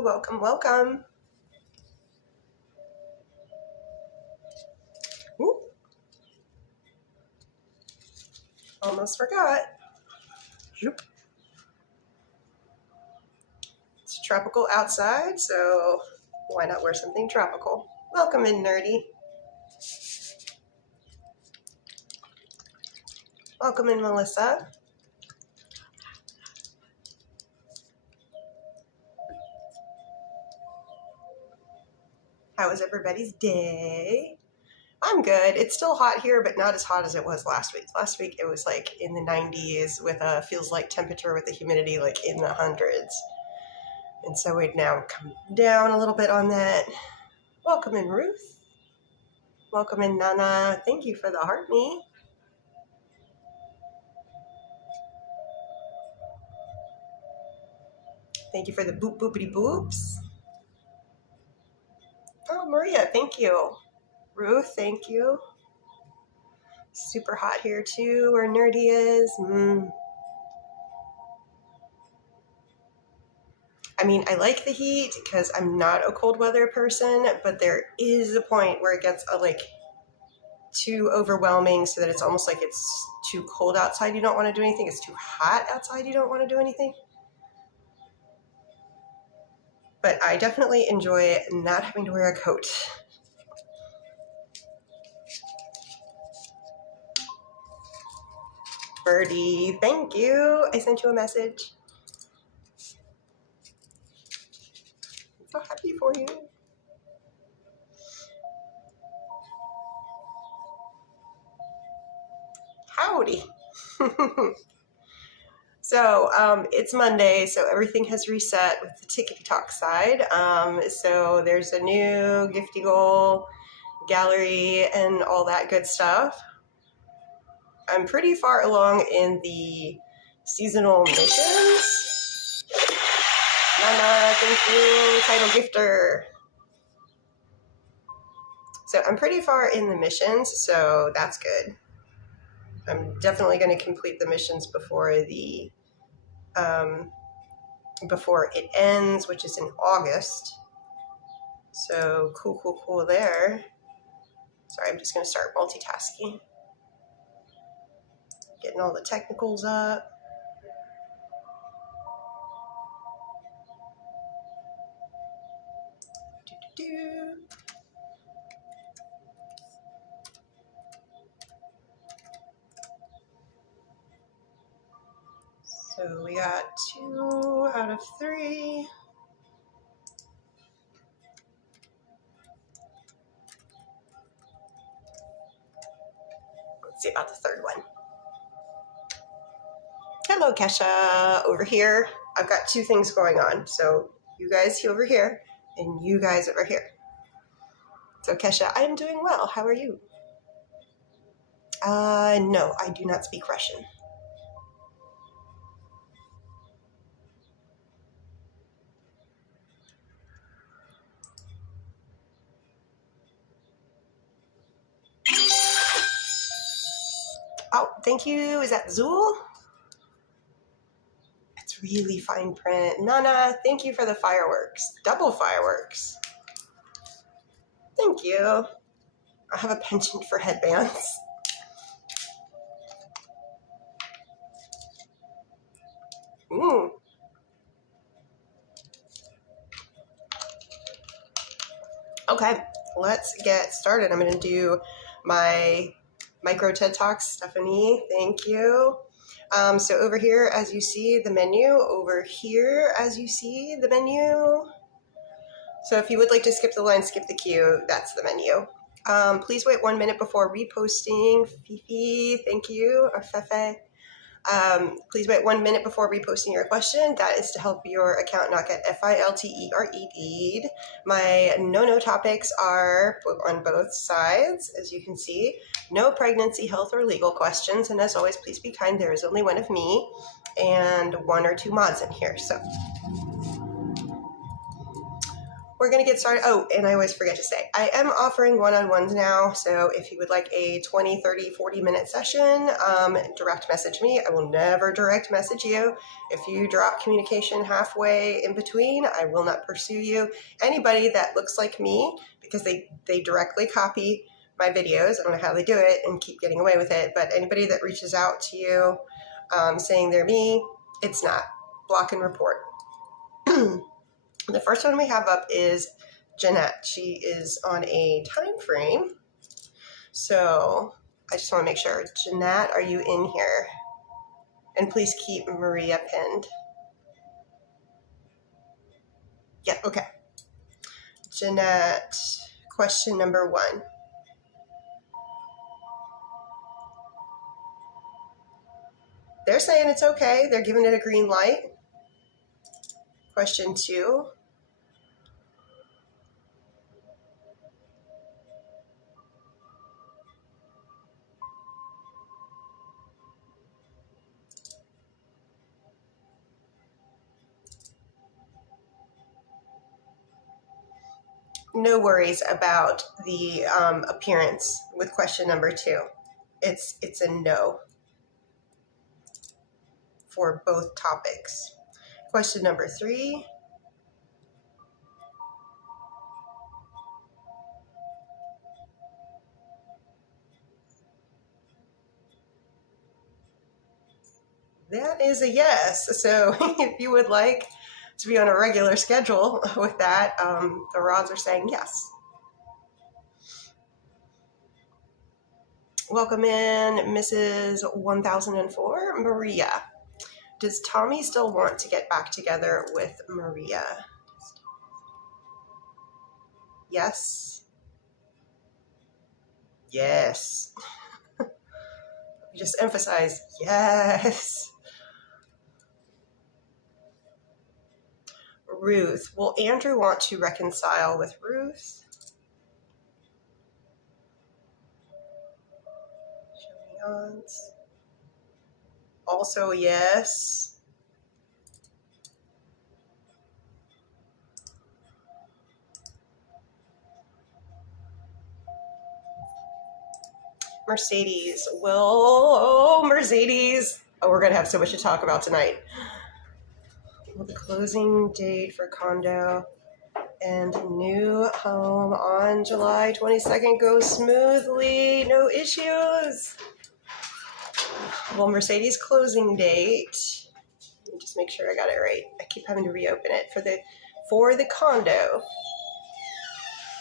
you. Welcome, welcome. Ooh. Almost forgot. It's tropical outside, so why not wear something tropical? Welcome in, Nerdy. Welcome in, Melissa. How was everybody's day? I'm good. It's still hot here, but not as hot as it was last week. Last week it was like in the 90s with a feels like temperature with the humidity like in the hundreds. And so we'd now come down a little bit on that. Welcome in, Ruth. Welcome in, Nana. Thank you for the heart me. Thank you for the boop boopity boops. Oh, Maria, thank you. Ruth, thank you. Super hot here too, where Nerdy is. I mean, I like the heat because I'm not a cold weather person, but there is a point where it gets like too overwhelming so that it's almost like it's too cold outside, you don't want to do anything. It's too hot outside, you don't want to do anything. But I definitely enjoy not having to wear a coat. Birdie, thank you. I sent you a message. I'm so happy for you. Howdy. So it's Monday, so everything has reset with the Tickety Talk side. So there's a new Gifty Goal gallery and all that good stuff. I'm pretty far along in the seasonal missions. Nana, thank you, title gifter. So I'm pretty far in the missions, so that's good. I'm definitely going to complete the missions before before it ends, which is in August. So cool there. Sorry, I'm just going to start multitasking. Getting all the technicals up. So we got 2 out of 3. Let's see about the third one. Hello, Kesha, over here. I've got 2 things going on. So you guys over here and you guys over here. So Kesha, I am doing well. How are you? No, I do not speak Russian. Oh, thank you. Is that Zool? It's really fine print. Nana, thank you for the fireworks. Double fireworks. Thank you. I have a penchant for headbands. Ooh. Okay, let's get started. I'm going to do my micro TED Talks. Stephanie, thank you. So over here, as you see the menu, over here, as you see the menu. So if you would like to skip the line, skip the queue, that's the menu. Please wait 1 minute before reposting. Fifi, thank you, or Fefe. Please wait 1 minute before reposting your question. That is to help your account not get FILTERE'd. My no topics are on both sides, as you can see. No pregnancy, health, or legal questions. And as always, please be kind. There is only one of me and 1 or 2 mods in here. So we're going to get started. Oh, and I always forget to say, I am offering one-on-ones now. So if you would like a 20, 30, 40-minute session, direct message me. I will never direct message you. If you drop communication halfway in between, I will not pursue you. Anybody that looks like me, because they directly copy my videos, I don't know how they do it and keep getting away with it, but anybody that reaches out to you saying they're me, it's not. Block and report. The first one we have up is Jeanette. She is on a time frame. So I just want to make sure. Jeanette, are you in here? And please keep Maria pinned. Yeah, okay. Jeanette, question number 1. They're saying it's okay. They're giving it a green light. Question 2. No worries about the appearance with question number 2. It's a no for both topics. Question number 3. That is a yes. So if you would like to be on a regular schedule with that, the rods are saying yes. Welcome in, Mrs. 1004, Maria. Does Tommy still want to get back together with Maria? Yes. Yes. You just emphasize yes. Ruth. Will Andrew want to reconcile with Ruth? Showing odds. Also yes. Mercedes. Mercedes. Oh, we're going to have so much to talk about tonight. Will the closing date for condo and new home on July 22nd go smoothly? No issues. Well, Mercedes closing date. Let me just make sure I got it right. I keep having to reopen it for the condo.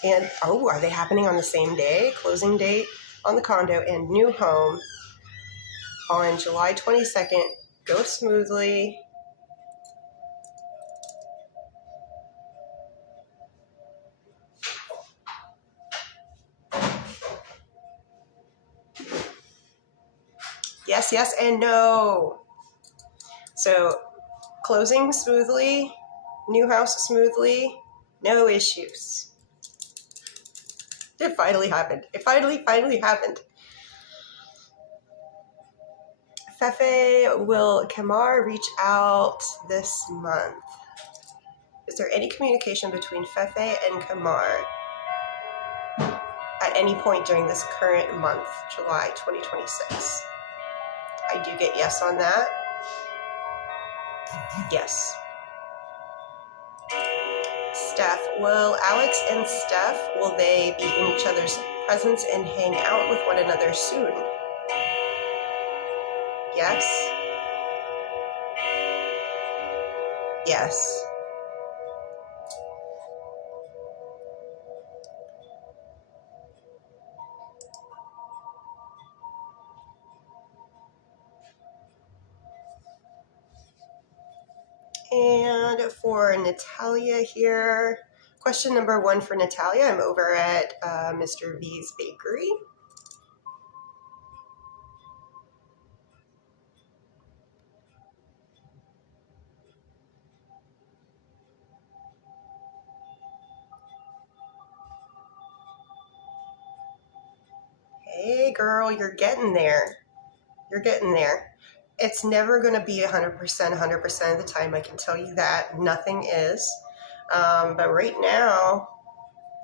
And oh, are they happening on the same day? Closing date on the condo and new home on July 22nd. Go smoothly. Yes, yes, and no. So closing smoothly, new house smoothly, no issues. It finally happened. It finally happened. Fefe, will Kamar reach out this month? Is there any communication between Fefe and Kamar at any point during this current month, July 2026? I do get yes on that. Yes. Steph, will Alex and Steph, will they be in each other's presence and hang out with one another soon? Yes. Yes. And for Natalia here, question number 1 for Natalia. I'm over at Mr. V's Bakery. Hey girl, you're getting there. You're getting there. It's never going to be 100% of the time, I can tell you that. Nothing is. But right now,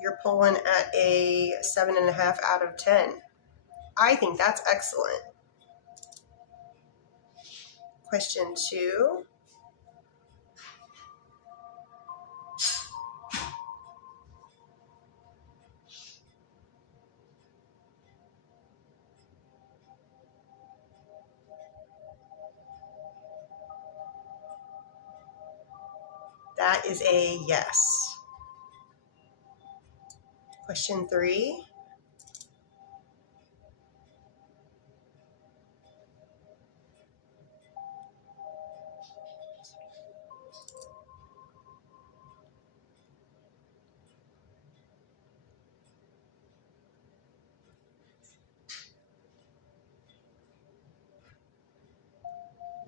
you're pulling at a 7.5 out of 10. I think that's excellent. Question 2. That is a yes. Question 3.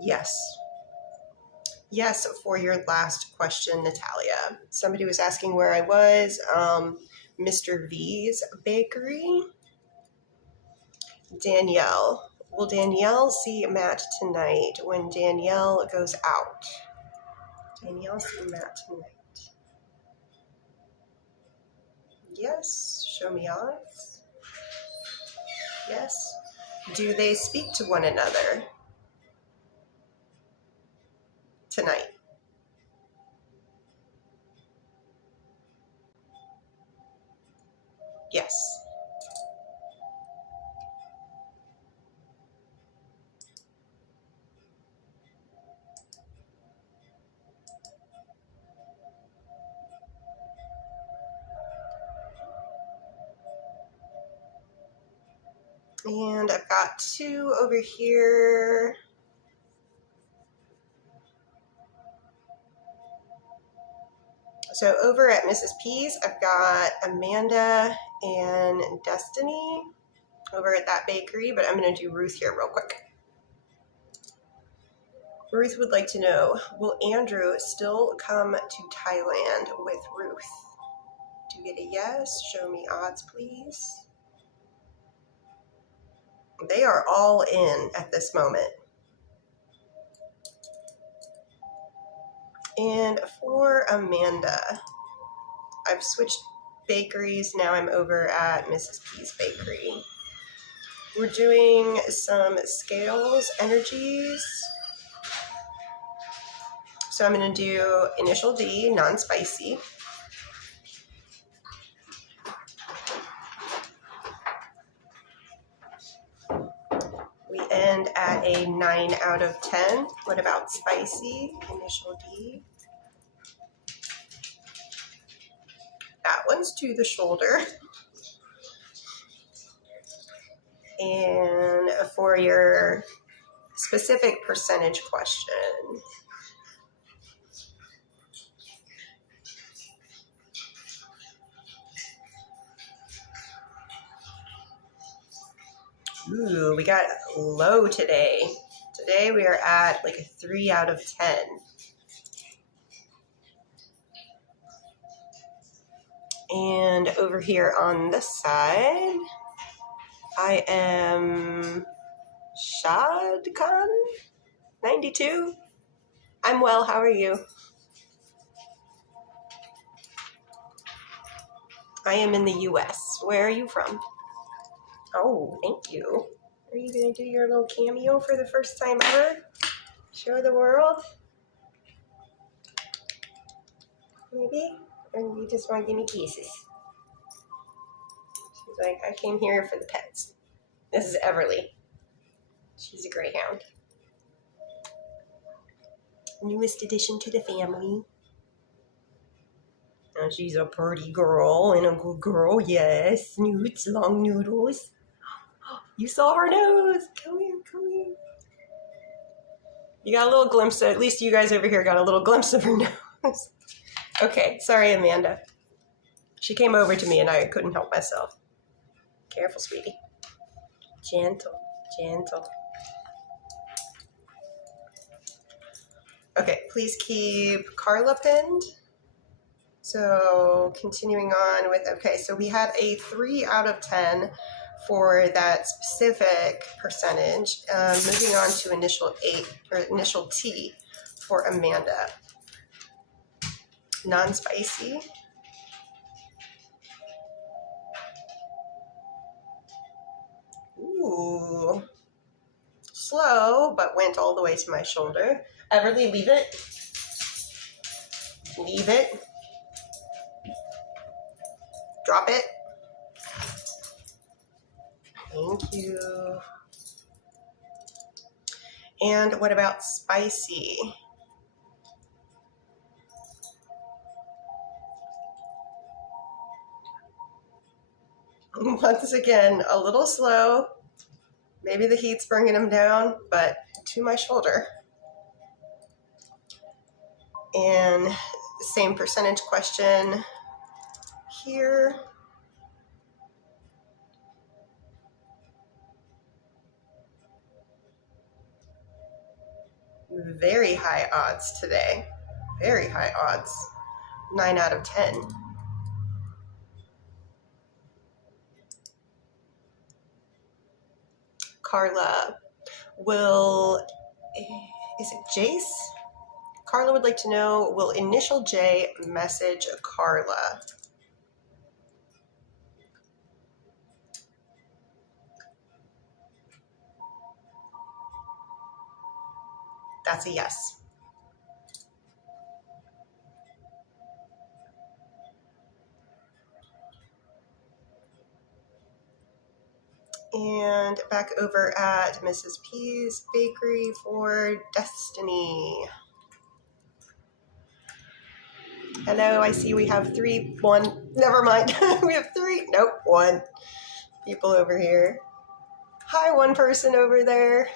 Yes. Yes, for your last question, Natalia. Somebody was asking where I was. Mr. V's Bakery. Danielle. Will Danielle see Matt tonight when Danielle goes out? Danielle see Matt tonight. Yes. Show me odds. Yes. Do they speak to one another tonight? Yes. And I've got 2 over here. So over at Mrs. P's, I've got Amanda and Destiny over at that bakery, but I'm going to do Ruth here real quick. Ruth would like to know, will Andrew still come to Thailand with Ruth? Do you get a yes? Show me odds, please. They are all in at this moment. And for Amanda, I've switched bakeries. Now I'm over at Mrs. P's Bakery. We're doing some scales, energies. So I'm going to do initial D, non-spicy. We end at a 9 out of 10. What about spicy? Initial D. That one's to the shoulder. And for your specific percentage question, ooh, we got low today. Today we are at like a 3 out of 10. And over here on this side, I am Shad Khan, 92. I'm well, how are you? I am in the US. Where are you from? Oh, thank you. Are you going to do your little cameo for the first time ever? Show the world? Maybe? Or you just want to give me kisses? She's like, I came here for the pets. This is Everly. She's a greyhound. Newest addition to the family. And she's a pretty girl and a good girl, yes. Snoots, long noodles. You saw her nose. Come here, come here. You got a little glimpse, at least you guys over here got a little glimpse of her nose. Okay, sorry, Amanda. She came over to me and I couldn't help myself. Careful, sweetie. Gentle, gentle. Okay, please keep Carla pinned. So continuing on with, okay, so we had a 3 out of 10 for that specific percentage. Moving on to initial 8 or initial T for Amanda. non-spicy. Ooh. Slow, but went all the way to my shoulder. Everly, leave it. Leave it. Drop it. Thank you. And what about spicy? Once again, a little slow. Maybe the heat's bringing him down, but to my shoulder. And same percentage question here. Very high odds today. Very high odds. 9 out of 10. Carla, is it Jace? Carla would like to know, will initial J message Carla? That's a yes. And back over at Mrs. P's Bakery for Destiny. Hello, I see we have one. Never mind. We have 3. Nope, 1 people over here. Hi, 1 person over there.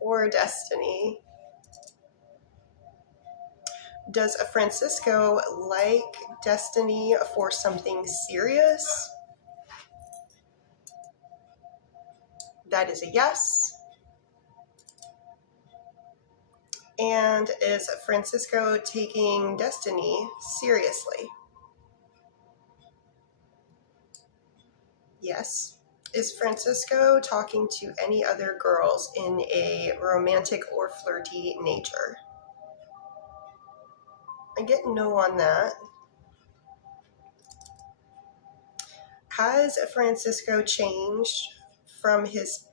For Destiny. Does a Francisco like Destiny for something serious? That is a yes. And is Francisco taking Destiny seriously? Yes. Is Francisco talking to any other girls in a romantic or flirty nature? I get no on that. Has Francisco changed from his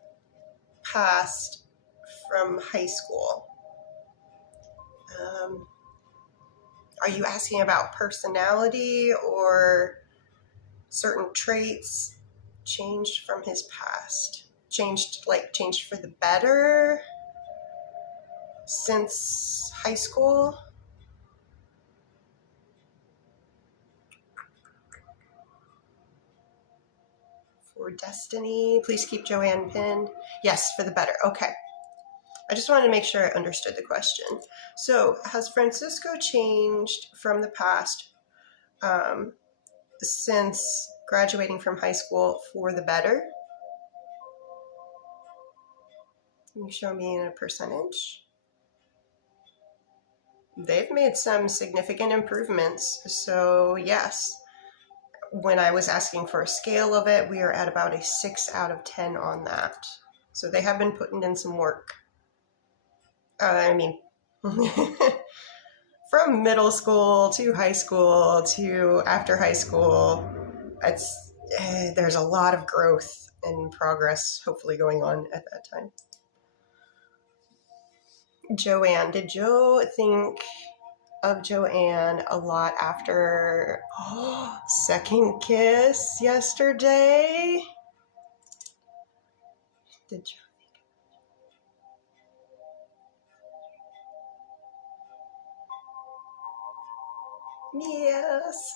past from high school? Are you asking about personality or certain traits changed from his past? Changed for the better since high school? For Destiny, please keep Joanne pinned. Yes, for the better. Okay. I just wanted to make sure I understood the question. So, has Francisco changed from the past since graduating from high school for the better? Can you show me in a percentage? They've made some significant improvements. So, yes. When I was asking for a scale of it, we are at about a 6 out of 10 on that. So they have been putting in some work. From middle school to high school to after high school, there's a lot of growth and progress hopefully going on at that time. Joanne, did Joe think of Joanne a lot after second kiss yesterday? Did Joe think? Yes.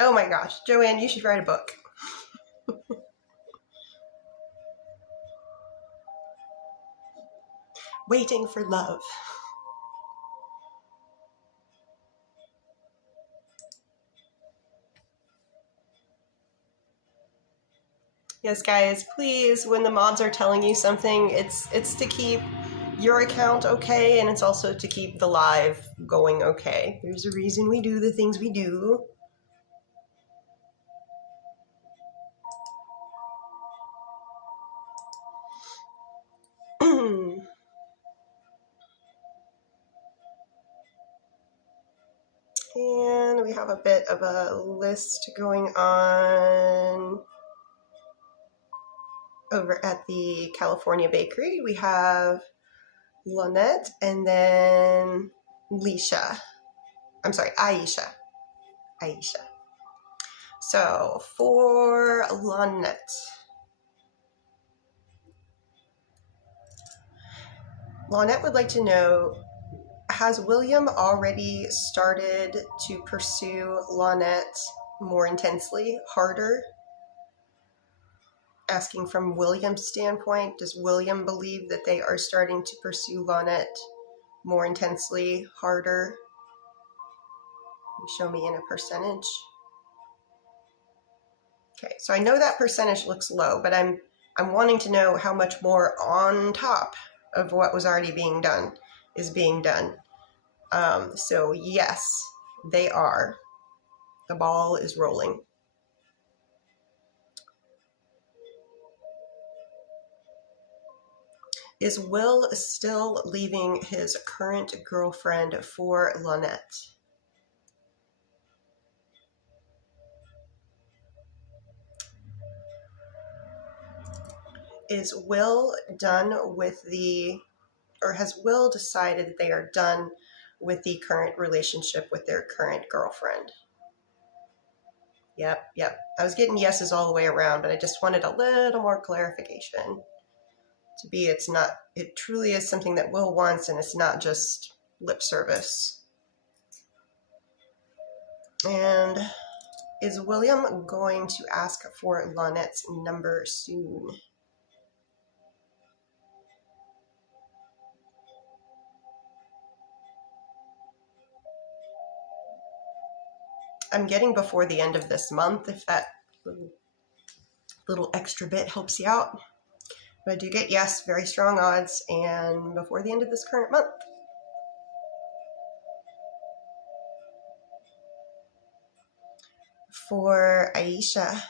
Oh my gosh, Joanne, you should write a book. Waiting for love. Yes, guys, please, when the mods are telling you something, it's to keep your account okay, and it's also to keep the live going okay. There's a reason we do the things we do. And we have a bit of a list going on over at the California Bakery. We have Lynette and then Aisha. So for Lynette, would like to know, has William already started to pursue Lynette more intensely, harder? Asking from William's standpoint, does William believe that they are starting to pursue Lynette more intensely, harder? Show me in a percentage. Okay, so I know that percentage looks low, but I'm wanting to know how much more on top of what was already being done is being done. So yes, they are. The ball is rolling. Is Will still leaving his current girlfriend for Lynette? Is Will done with or has Will decided that they are done with the current relationship with their current girlfriend? Yep. I was getting yeses all the way around, but I just wanted a little more clarification. It truly is something that Will wants, and it's not just lip service. And is William going to ask for Lynette's number soon? I'm getting before the end of this month, if that little extra bit helps you out. But I do get yes, very strong odds, and before the end of this current month. For Aisha,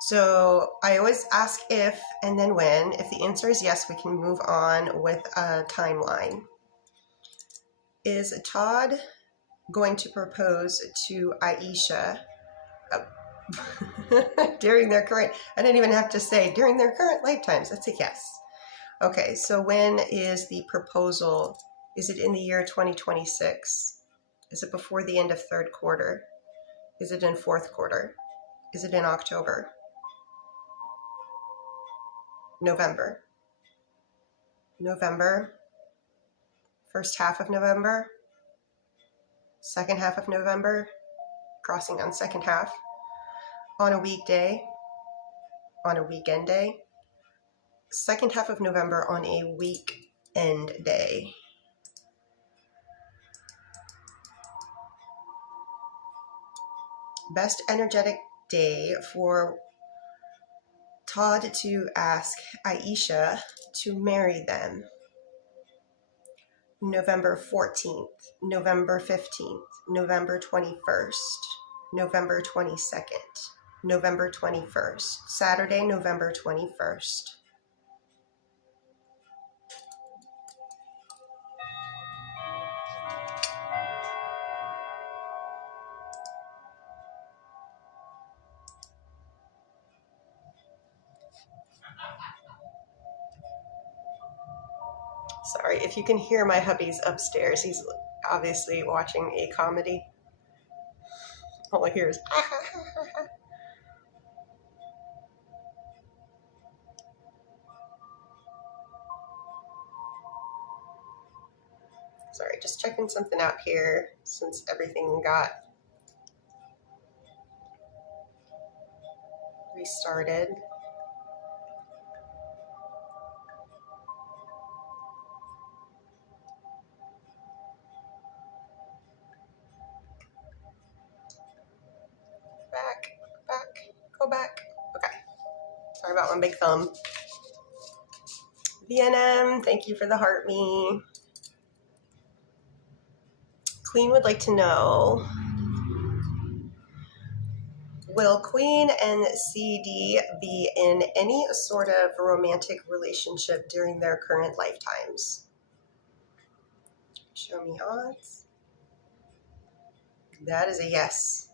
so I always ask if and then when. If the answer is yes, we can move on with a timeline. Is Todd going to propose to Aisha during their current, I didn't even have to say during their current lifetimes? That's a yes. Okay, so when is the proposal? Is it in the year 2026? Is it before the end of third quarter? Is it in fourth quarter? Is it in October? November? First half of November? Second half of November? Crossing on second half? On a weekday? On a weekend day? Second half of November on a weekend day. Best energetic day for Todd to ask Aisha to marry them. November 14th, November 15th, November 21st, November 22nd, November 21st, Saturday, November 21st. Sorry, if you can hear my hubby's upstairs, he's obviously watching a comedy. All I hear is Sorry, just checking something out here since everything got restarted. Go back. Okay. Sorry about my big thumb. VNM, thank you for the heart me. Queen would like to know, will Queen and CD be in any sort of romantic relationship during their current lifetimes? Show me odds. That is a yes.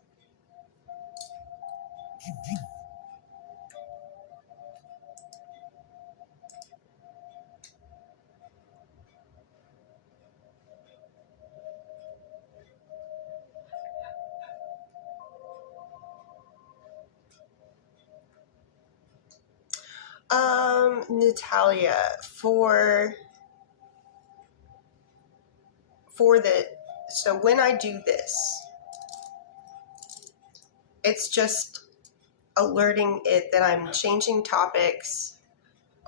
Natalia, for the, so when I do this, it's just alerting it that I'm changing topics,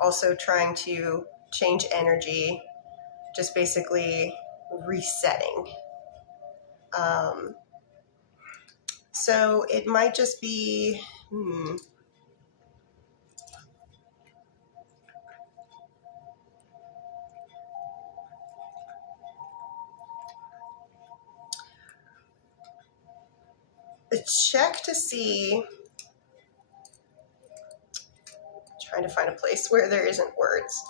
also trying to change energy, just basically resetting. So it might just be, check to see, trying to find a place where there isn't words.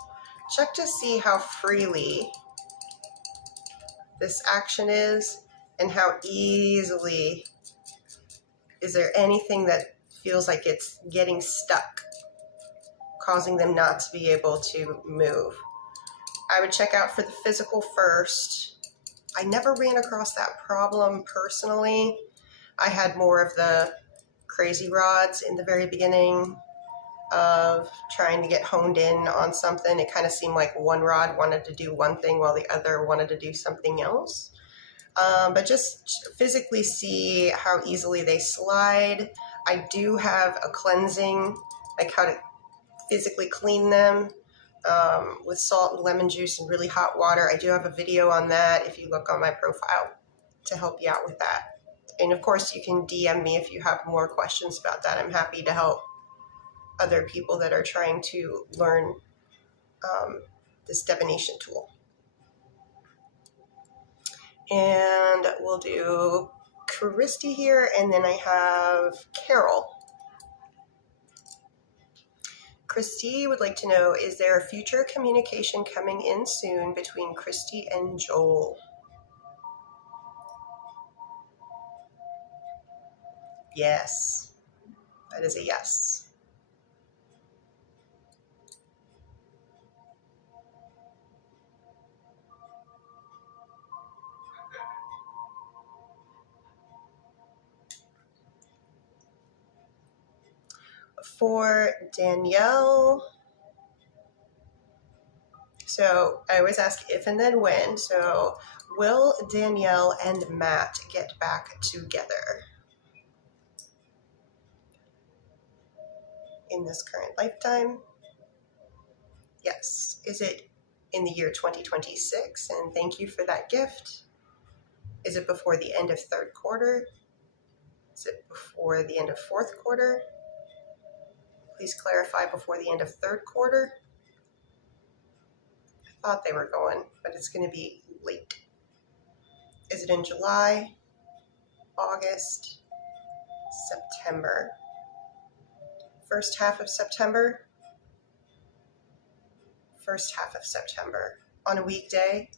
Check to see how freely this action is and how easily, is there anything that feels like it's getting stuck, causing them not to be able to move. I would check out for the physical first. I never ran across that problem personally. I had more of the crazy rods in the very beginning of trying to get honed in on something. It kind of seemed like one rod wanted to do one thing while the other wanted to do something else. But just physically see how easily they slide. I do have a cleansing, like how to physically clean them with salt and lemon juice and really hot water. I do have a video on that if you look on my profile to help you out with that. And of course, you can DM me if you have more questions about that. I'm happy to help other people that are trying to learn this divination tool. And we'll do Christy here, and then I have Carol. Christy would like to know, is there a future communication coming in soon between Christy and Joel? Yes, that is a yes. For Danielle, so I always ask if and then when. So will Danielle and Matt get back together in this current lifetime? Yes. Is it in the year 2026? And thank you for that gift. Is it before the end of third quarter? Is it before the end of fourth quarter? Please clarify before the end of third quarter. I thought they were going, but it's going to be late. Is it in July, August, September? First half of September? First half of September. On a weekday?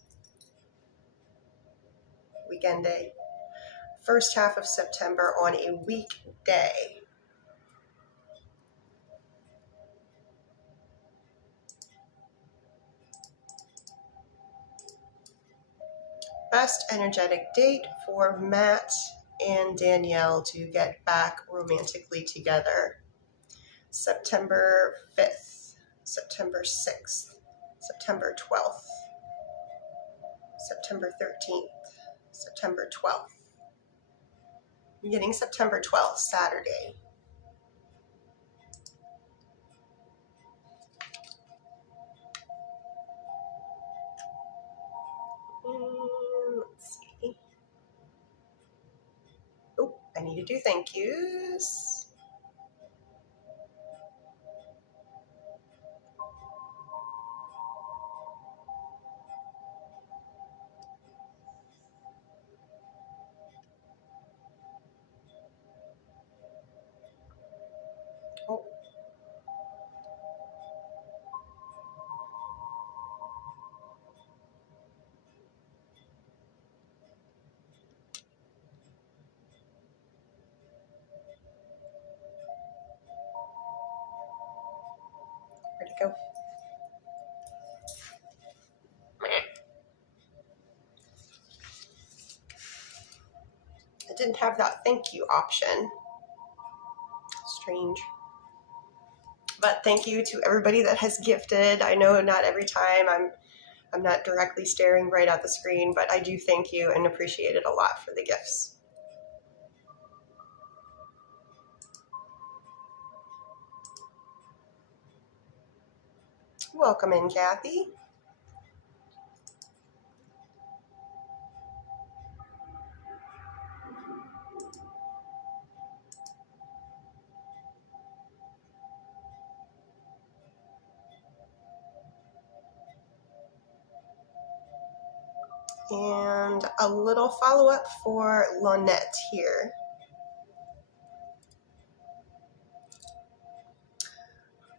Weekend day? First half of September on a weekday. Best energetic date for Matt and Danielle to get back romantically together. September 5th, September 6th, September 12th, September 13th, September 12th. Beginning September 12th, Saturday. Let's see. Oh, I need to do thank yous. Go. I didn't have that thank you option. Strange. But thank you to everybody that has gifted. I know not every time I'm not directly staring right at the screen, but I do thank you and appreciate it a lot for the gifts. Welcome in, Kathy. And a little follow-up for Lynette here.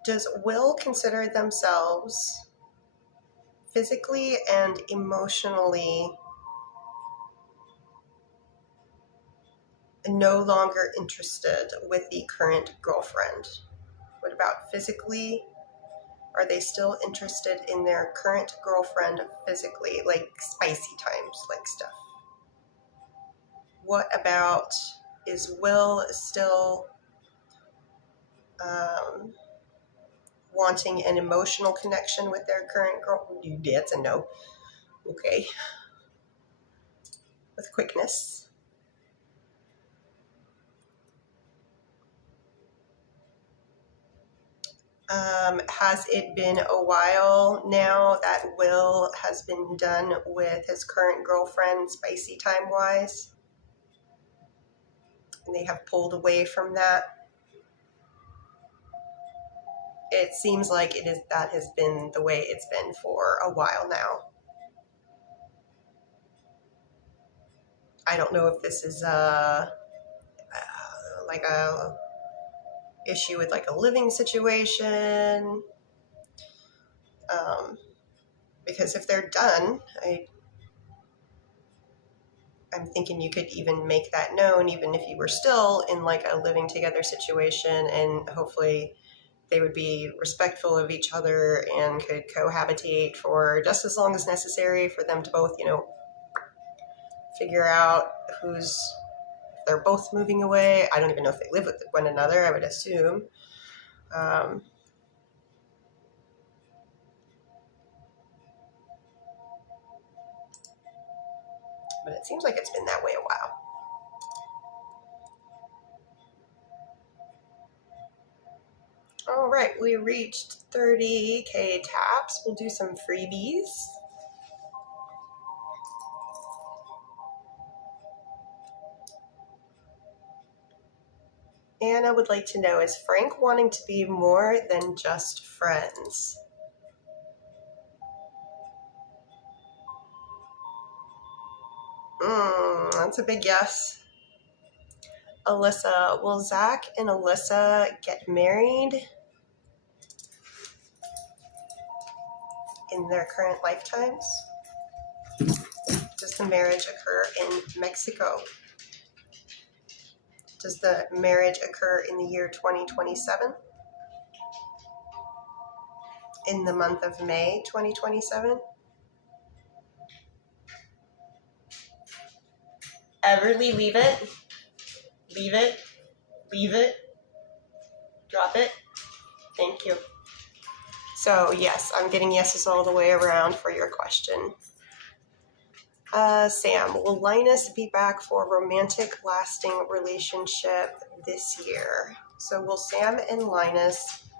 Does Will consider themselves physically and emotionally no longer interested with the current girlfriend? What about physically? Are they still interested in their current girlfriend physically, like spicy times, like stuff? What about, is Will still wanting an emotional connection with their current girl? That's a no. Okay. With quickness. Has it been a while now that Will has been done with his current girlfriend, spicy time-wise? And they have pulled away from that? It seems like that has been the way it's been for a while now. I don't know if this is like a issue with like a living situation. Because if they're done, I'm thinking you could even make that known, even if you were still in like a living together situation, and hopefully they would be respectful of each other and could cohabitate for just as long as necessary for them to both, figure out if they're both moving away. I don't even know if they live with one another, I would assume. But it seems like it's been that way a while. All right, we reached 30K taps. We'll do some freebies. Anna would like to know, is Frank wanting to be more than just friends? That's a big yes. Alyssa, will Zach and Alyssa get married in their current lifetimes? Does the marriage occur in Mexico? Does the marriage occur in the year 2027? In the month of May 2027? Everly, leave it. Leave it. Leave it. Drop it. Thank you. So yes, I'm getting yeses all the way around for your question. Sam, will Linus be back for romantic lasting relationship this year? So will Sam and Linus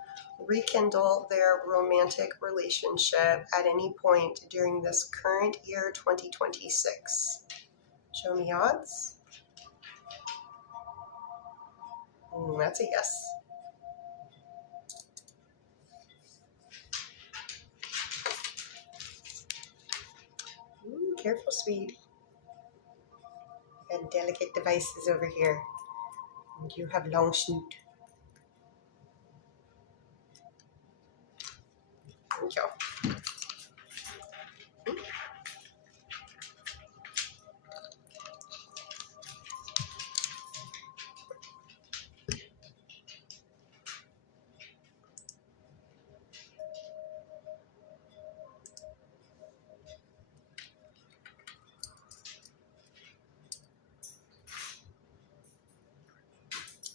rekindle their romantic relationship at any point during this current year, 2026? Show me odds. That's a yes. Careful, sweet. Got delicate devices over here. And you have long snoot. Thank you.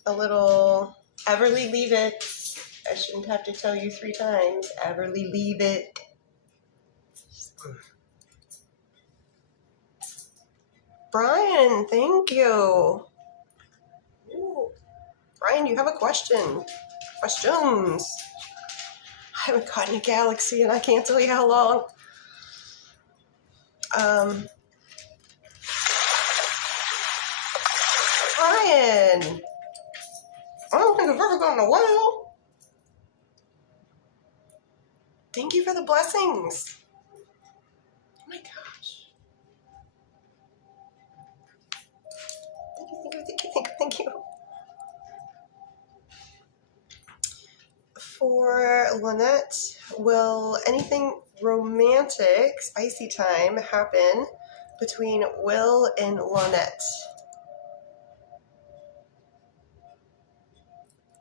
a little Everly leave it. I shouldn't have to tell you 3 times. Everly leave it. Brian, thank you. Ooh. Brian, you have a question. Questions. I haven't caught in a galaxy and I can't tell you how long. Brian, I don't think I've ever gone to well. Thank you for the blessings. Oh my gosh. Thank you. For Lynette, will anything romantic, spicy time happen between Will and Lynette?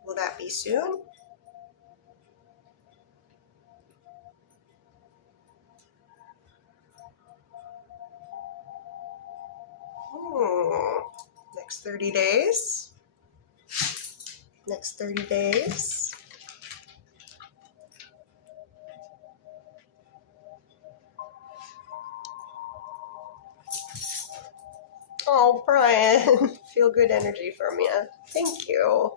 Will that be soon? Next 30 days. Next 30 days. Oh, Brian, feel good energy from you. Thank you.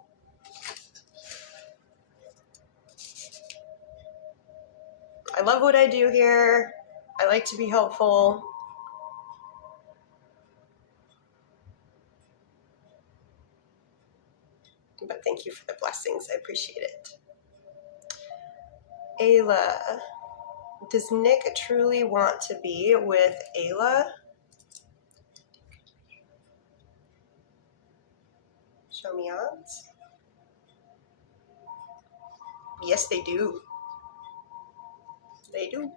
I love what I do here. I like to be helpful. But thank you for the blessings. I appreciate it. Ayla. Does Nick truly want to be with Ayla? Show me odds. Yes, they do. They do.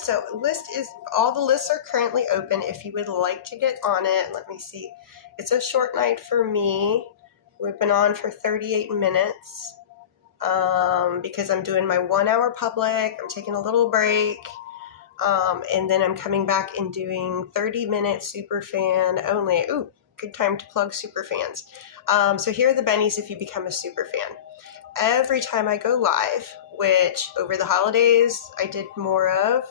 So all the lists are currently open if you would like to get on it. Let me see. It's a short night for me. We've been on for 38 minutes because I'm doing my 1 hour public. I'm taking a little break. And then I'm coming back and doing 30-minute superfan only. Ooh, good time to plug superfans. So here are the bennies if you become a superfan. Every time I go live, which over the holidays I did more of,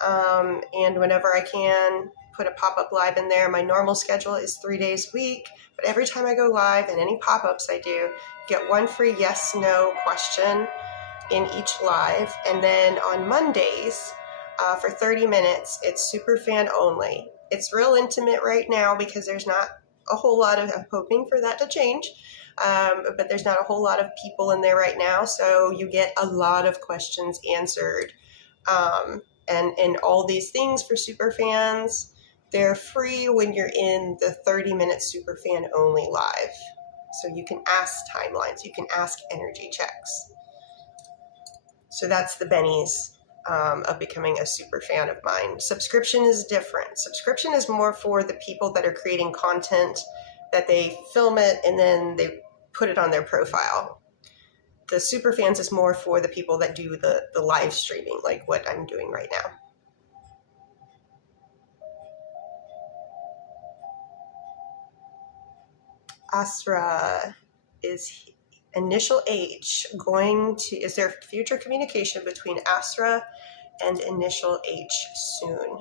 and whenever I can put a pop-up live in there. My normal schedule is 3 days a week, but every time I go live and any pop-ups I do, get 1 free yes/no question in each live. And then on Mondays, for 30 minutes, it's super fan only. It's real intimate right now because there's not a whole lot of, I'm hoping for that to change, but there's not a whole lot of people in there right now. So you get a lot of questions answered. And all these things for super fans, they're free when you're in the 30-minute super fan only live. So you can ask timelines, you can ask energy checks. So that's the bennies of becoming a super fan of mine. Subscription is different. Subscription is more for the people that are creating content that they film it and then they put it on their profile. The super fans is more for the people that do the live streaming, like what I'm doing right now. Asra, is initial H is there future communication between Asra and initial H soon?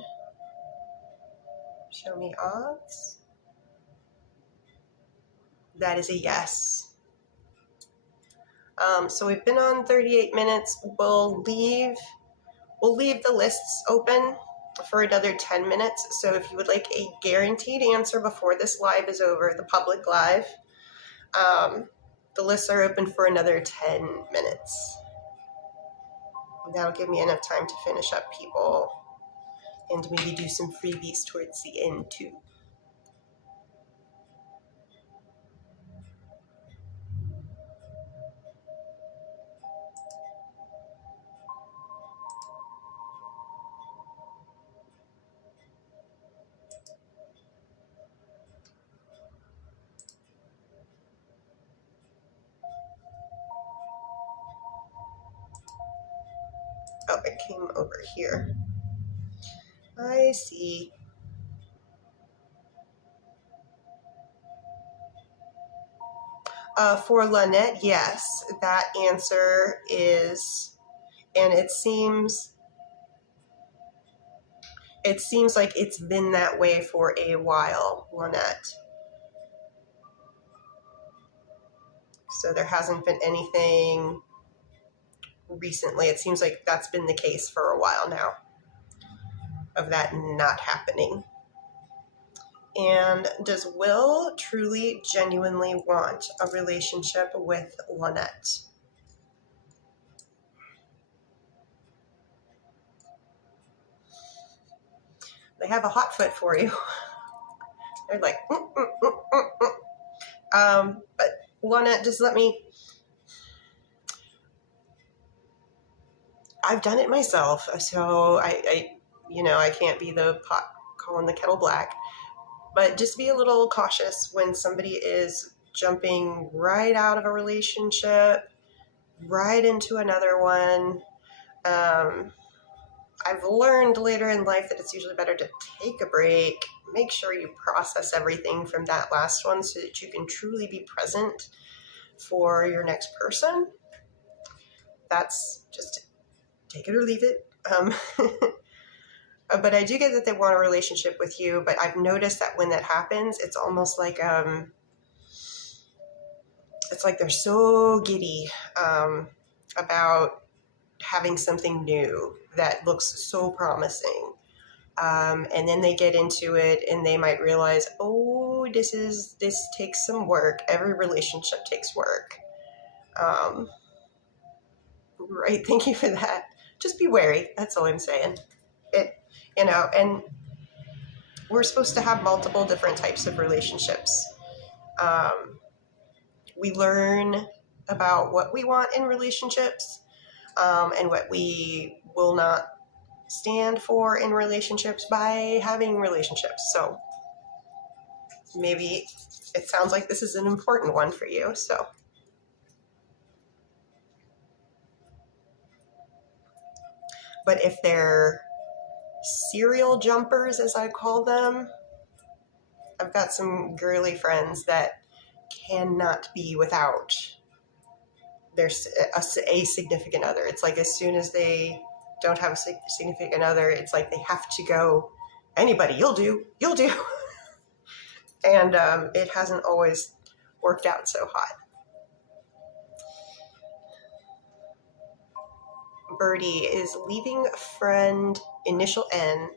Show me odds. That is a yes. So we've been on 38 minutes. We'll leave the lists open for another 10 minutes. So if you would like a guaranteed answer before this live is over, the public live, the lists are open for another 10 minutes. That'll give me enough time to finish up people and maybe do some freebies towards the end too. Oh, it came over here. I see. For Lynette, yes, that answer is, and it seems like it's been that way for a while, Lynette. So there hasn't been anything recently. It seems like that's been the case for a while now, of that not happening. And does Will truly, genuinely want a relationship with Lynette? They have a hot foot for you. They're like, but Lynette, just let me. I've done it myself, so I can't be the pot calling the kettle black. But just be a little cautious when somebody is jumping right out of a relationship, right into another one. I've learned later in life that it's usually better to take a break, make sure you process everything from that last one so that you can truly be present for your next person. That's just take it or leave it. But I do get that they want a relationship with you, but I've noticed that when that happens, it's almost like it's like they're so giddy about having something new that looks so promising. And then they get into it and they might realize, oh, this takes some work. Every relationship takes work. Right. Thank you for that. Just be wary. That's all I'm saying. And we're supposed to have multiple different types of relationships. We learn about what we want in relationships, and what we will not stand for in relationships by having relationships. So maybe it sounds like this is an important one for you. So but if they're serial jumpers, as I call them, I've got some girly friends that cannot be without there's a significant other. It's like as soon as they don't have a significant other, it's like they have to go, anybody, you'll do. And it hasn't always worked out so hot. Birdie is leaving friend initial N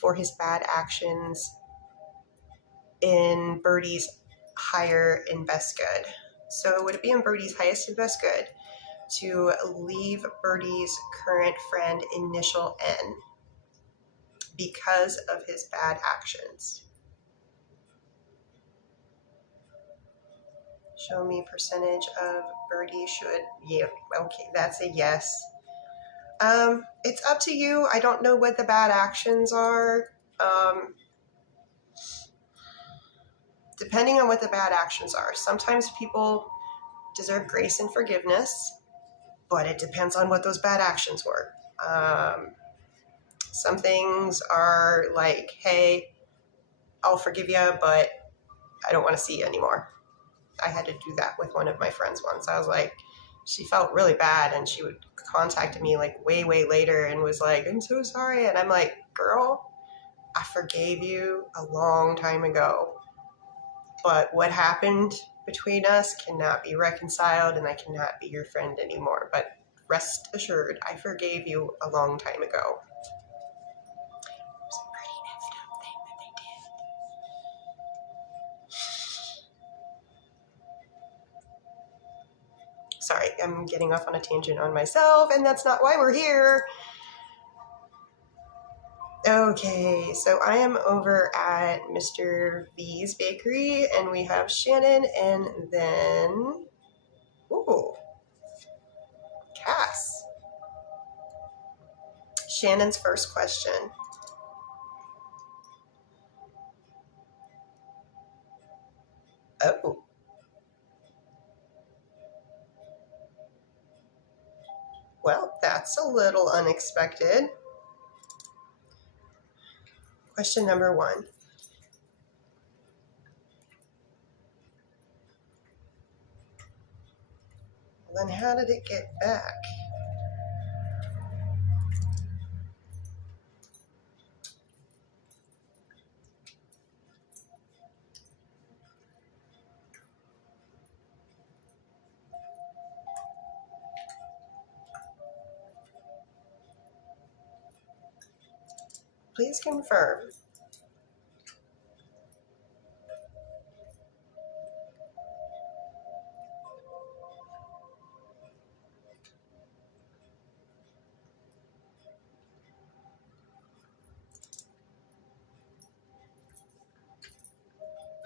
for his bad actions in Birdie's higher and best good. So would it be in Birdie's highest and best good to leave Birdie's current friend initial N because of his bad actions? Show me percentage of Birdie should. Yeah, okay, that's a yes. It's up to you. I don't know what the bad actions are. Depending on what the bad actions are. Sometimes people deserve grace and forgiveness, but it depends on what those bad actions were. Some things are like, hey, I'll forgive you, but I don't want to see you anymore. I had to do that with one of my friends once. I was like, she felt really bad and she would contact me like way later and was like, I'm so sorry. And I'm like, girl, I forgave you a long time ago. But what happened between us cannot be reconciled and I cannot be your friend anymore. But rest assured, I forgave you a long time ago. It was a pretty effed up thing that they did. Sorry, I'm getting off on a tangent on myself, and that's not why we're here. Okay, so I am over at Mr. V's Bakery, and we have Shannon, and then, ooh, Cass. Shannon's first question. Oh. Well, that's a little unexpected. Question number 1. Well, then how did it get back? Please confirm.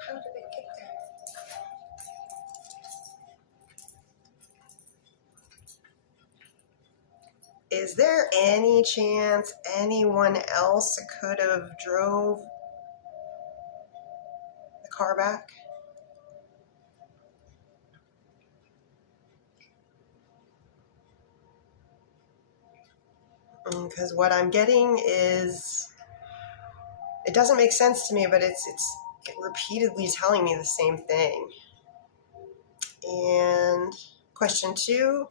How did it get there? Is there any chance anyone else could have drove the car back? Because what I'm getting is, it doesn't make sense to me, but it's repeatedly telling me the same thing. And question 2.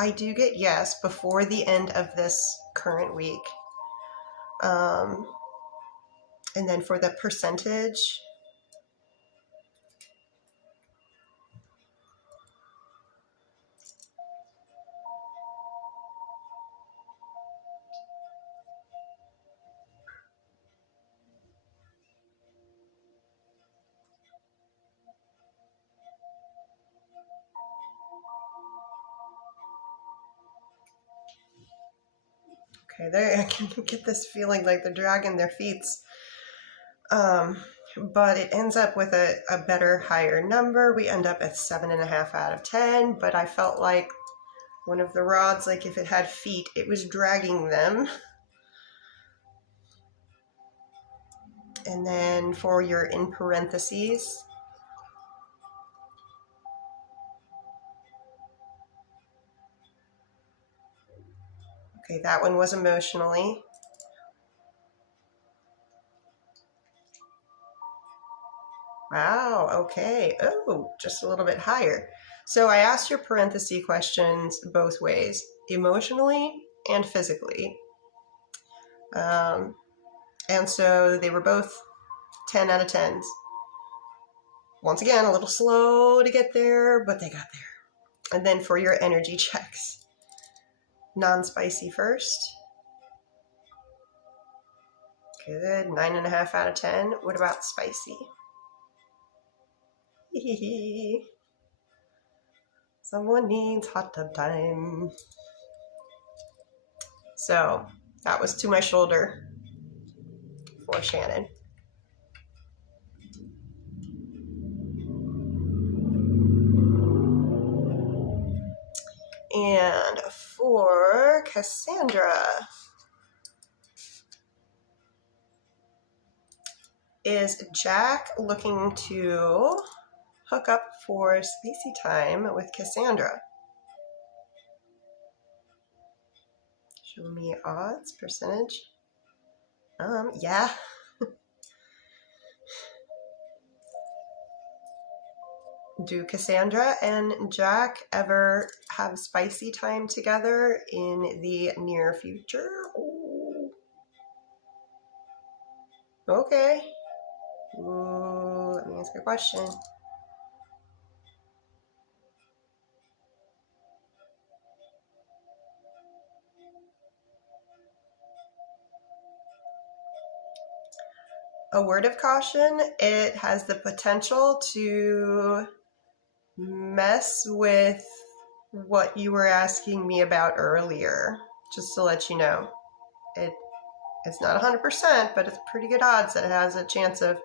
I do get yes before the end of this current week. And then for the percentage, okay, I can get this feeling like they're dragging their feet. But it ends up with a better, higher number. We end up at 7.5 out of 10, but I felt like one of the rods, like if it had feet, it was dragging them. And then for your in parentheses, okay, that one was emotionally. Wow, okay. Oh, just a little bit higher. So I asked your parenthesis questions both ways, emotionally and physically. And so they were both 10 out of 10s. Once again, a little slow to get there, but they got there. And then for your energy checks, non-spicy first. Good, 9.5 out of 10. What about spicy? Someone needs hot tub time. So that was to my shoulder for Shannon. And for Cassandra, is Jack looking to hook up for spicy time with Cassandra? Show me odds, percentage. Yeah. Do Cassandra and Jack ever have spicy time together in the near future? Ooh. Okay. Ooh, let me ask a question. A word of caution, it has the potential to mess with what you were asking me about earlier, just to let you know. It's not 100%, but it's pretty good odds that it has a chance of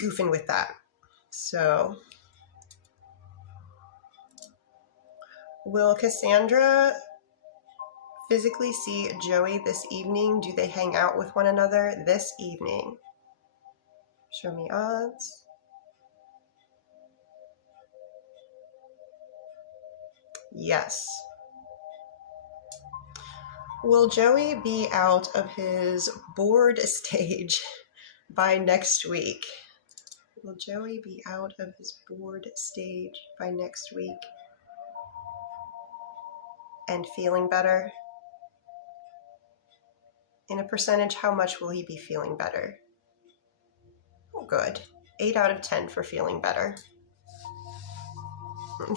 goofing with that. So, will Cassandra physically see Joey this evening? Do they hang out with one another this evening? Show me odds. Yes. Will Joey be out of his bored stage by next week? Will Joey be out of his bored stage by next week and feeling better? In a percentage, how much will he be feeling better? Oh, good. 8 out of 10 for feeling better.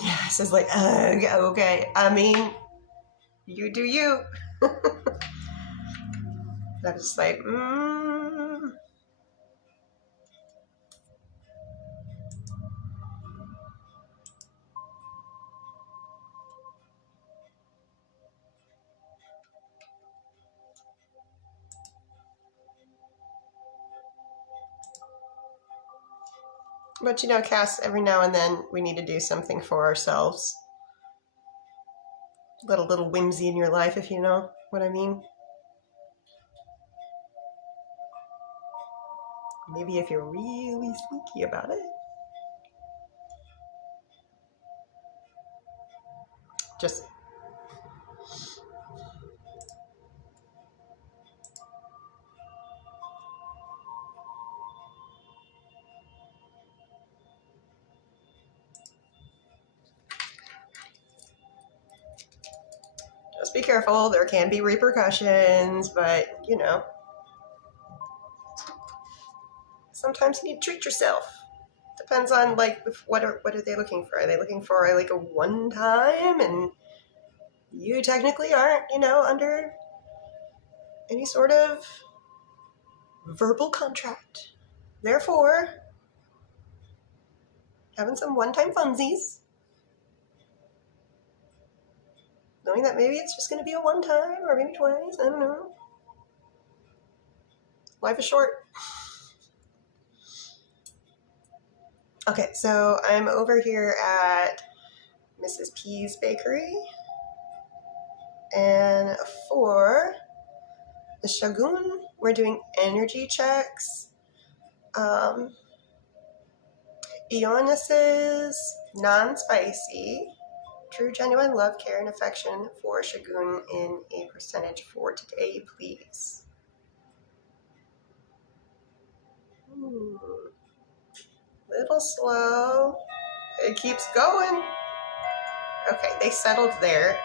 Yes, it's like, okay. I mean, you do you. I was just like, But you know, Cass, every now and then we need to do something for ourselves. Little whimsy in your life, if you know what I mean. Maybe if you're really sneaky about it. Just be careful. There can be repercussions, but you know, sometimes you need to treat yourself. Depends on like what are they looking for? Are they looking for like a one time, and you technically aren't, you know, under any sort of verbal contract. Therefore, having some one-time funsies, knowing that maybe it's just going to be a one time or maybe twice, I don't know. Life is short. Okay, so I'm over here at Mrs. P's Bakery, and for the Shogun, we're doing energy checks. Ionis non-spicy. True, genuine love, care, and affection for Shogun in a percentage for today, please. Little slow. It keeps going. Okay, they settled there.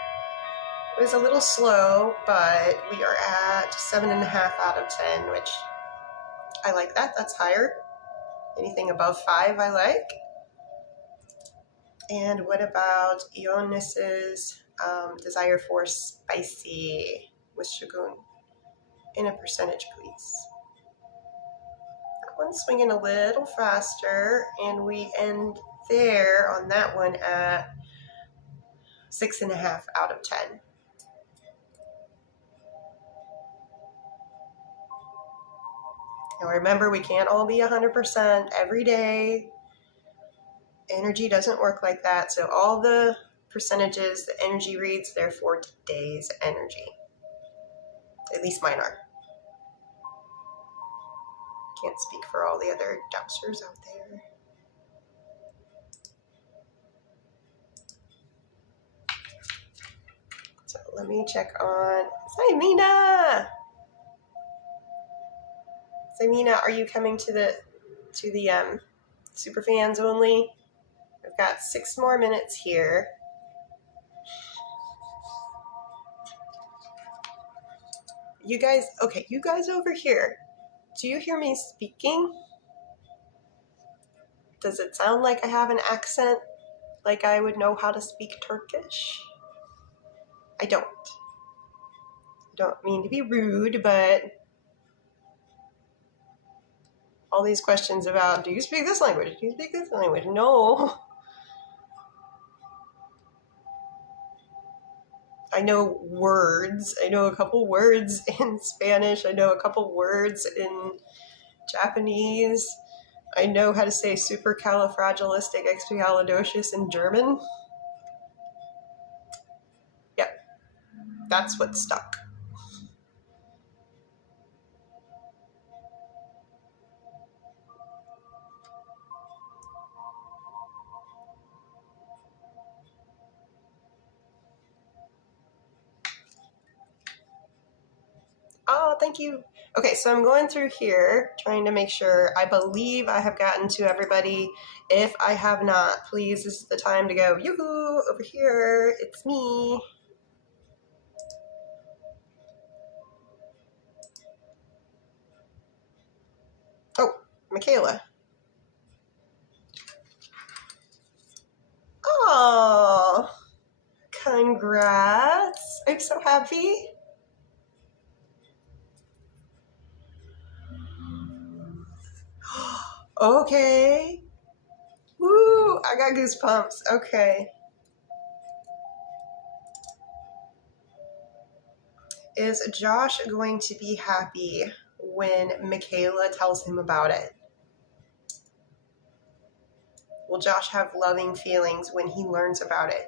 It was a little slow, but we are at 7.5 out of 10, which I like that. That's higher. Anything above 5 I like. And what about Ionis's desire for spicy with Shogun? In a percentage, please. That one's swinging a little faster, and we end there on that one at 6.5 out of 10. Now remember, we can't all be 100% every day. Energy doesn't work like that. So all the percentages, the energy reads, they're for today's energy. At least mine are. Can't speak for all the other dowsers out there. So let me check on Simina. Simina, are you coming to the super fans only? We've got 6 more minutes here. You guys over here. Do you hear me speaking? Does it sound like I have an accent? Like I would know how to speak Turkish? I don't. Don't mean to be rude, but All these questions about, do you speak this language? Do you speak this language? No. I know words. I know a couple words in Spanish. I know a couple words in Japanese. I know how to say supercalifragilisticexpialidocious in German. Yep, that's what stuck. Oh, thank you. Okay, so I'm going through here trying to make sure. I believe I have gotten to everybody. If I have not, please, this is the time to go, yoo-hoo, over here, it's me. Oh, Michaela. Oh, congrats. I'm so happy. Okay. Woo, I got goosebumps. Okay. Is Josh going to be happy when Michaela tells him about it? Will Josh have loving feelings when he learns about it?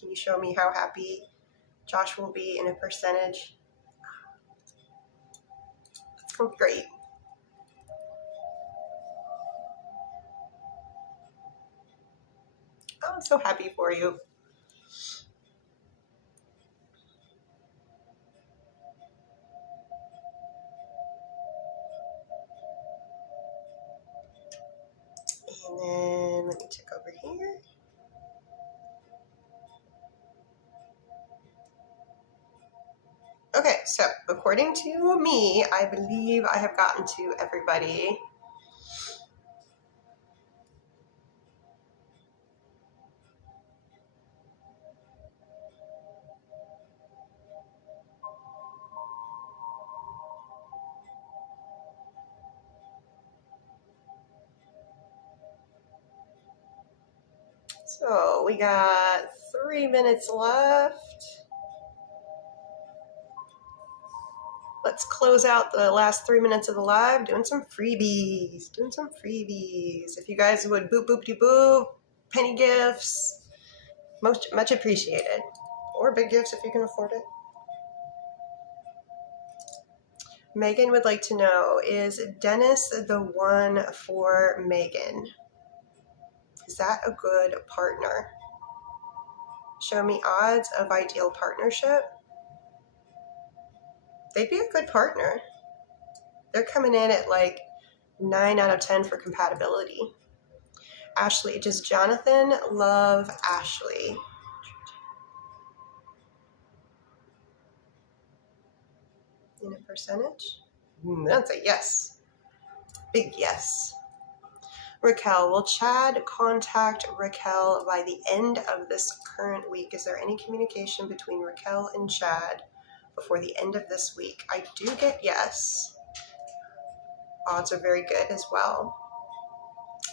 Can you show me how happy Josh will be in a percentage? That's going to be great. I'm so happy for you. And then let me check over here. Okay, so according to me, I believe I have gotten to everybody. So we got 3 minutes left. Let's close out the last 3 minutes of the live doing some freebies. If you guys would boop boop de boop, penny gifts, much appreciated. Or big gifts if you can afford it. Megan would like to know, is Dennis the one for Megan? Is that a good partner? Show me odds of ideal partnership. They'd be a good partner. They're coming in at like 9 out of 10 for compatibility. Ashley, does Jonathan love Ashley? In a percentage? That's a yes. Big yes. Raquel, will Chad contact Raquel by the end of this current week? Is there any communication between Raquel and Chad before the end of this week? I do get yes. Odds are very good as well.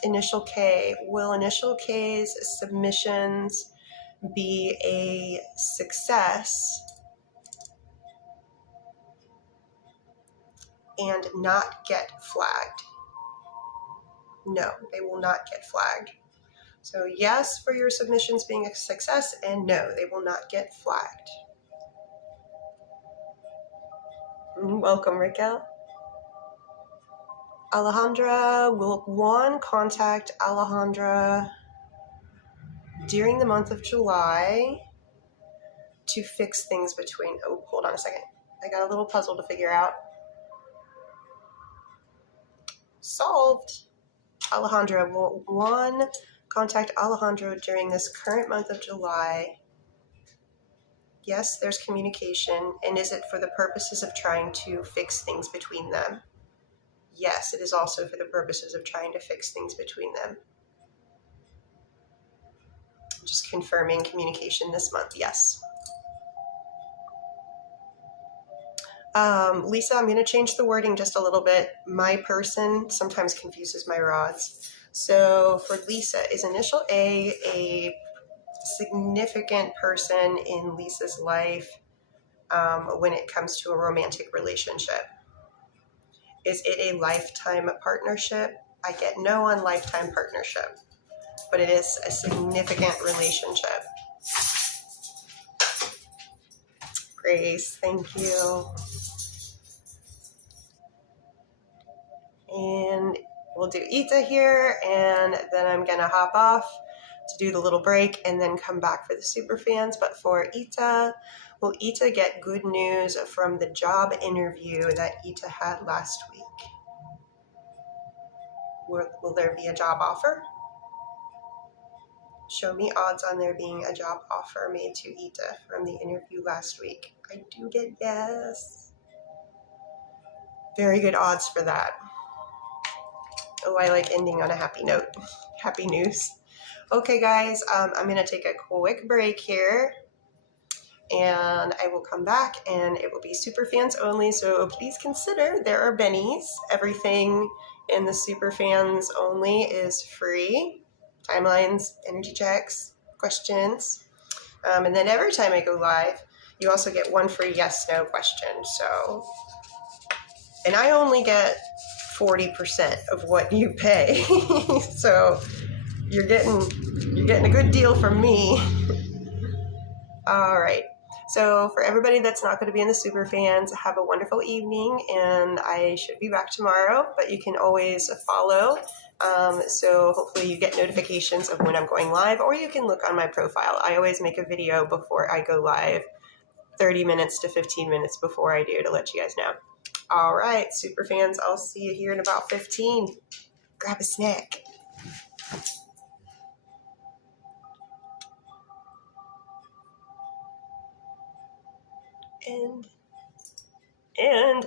Initial K, will Initial K's submissions be a success and not get flagged? No, they will not get flagged. So yes for your submissions being a success, and no, they will not get flagged. Welcome, Raquel. Alejandra, will Juan contact Alejandra during the month of July to fix things between... Oh, hold on a second. I got a little puzzle to figure out. Solved. Alejandra, will Juan contact Alejandro during this current month of July? Yes, there's communication. And is it for the purposes of trying to fix things between them? Yes, it is also for the purposes of trying to fix things between them. Just confirming communication this month, yes. Lisa, I'm going to change the wording just a little bit. My person sometimes confuses my rods. So for Lisa, is initial a significant person in Lisa's life when it comes to a romantic relationship? Is it a lifetime partnership? I get no on lifetime partnership, but it is a significant relationship. Grace, thank you. And we'll do Ita here, and then I'm gonna hop off to do the little break and then come back for the super fans. But for Ita, will Ita get good news from the job interview that Ita had last week? Will there be a job offer? Show me odds on there being a job offer made to Ita from the interview last week. I do get yes. Very good odds for that. Oh, I like ending on a happy note. Happy news. Okay, guys, I'm going to take a quick break here, and I will come back, and it will be super fans only, so please consider there are bennies. Everything in the super fans only is free. Timelines, energy checks, questions, and then every time I go live, you also get one free yes/no question. So, and I only get 40% of what you pay, so you're getting a good deal from me. All right. So for everybody that's not going to be in the super fans, have a wonderful evening, and I should be back tomorrow, but you can always follow. So hopefully you get notifications of when I'm going live, or you can look on my profile. I always make a video before I go live, 30 minutes to 15 minutes before I do, to let you guys know. All right, super fans, I'll see you here in about 15. Grab a snack. And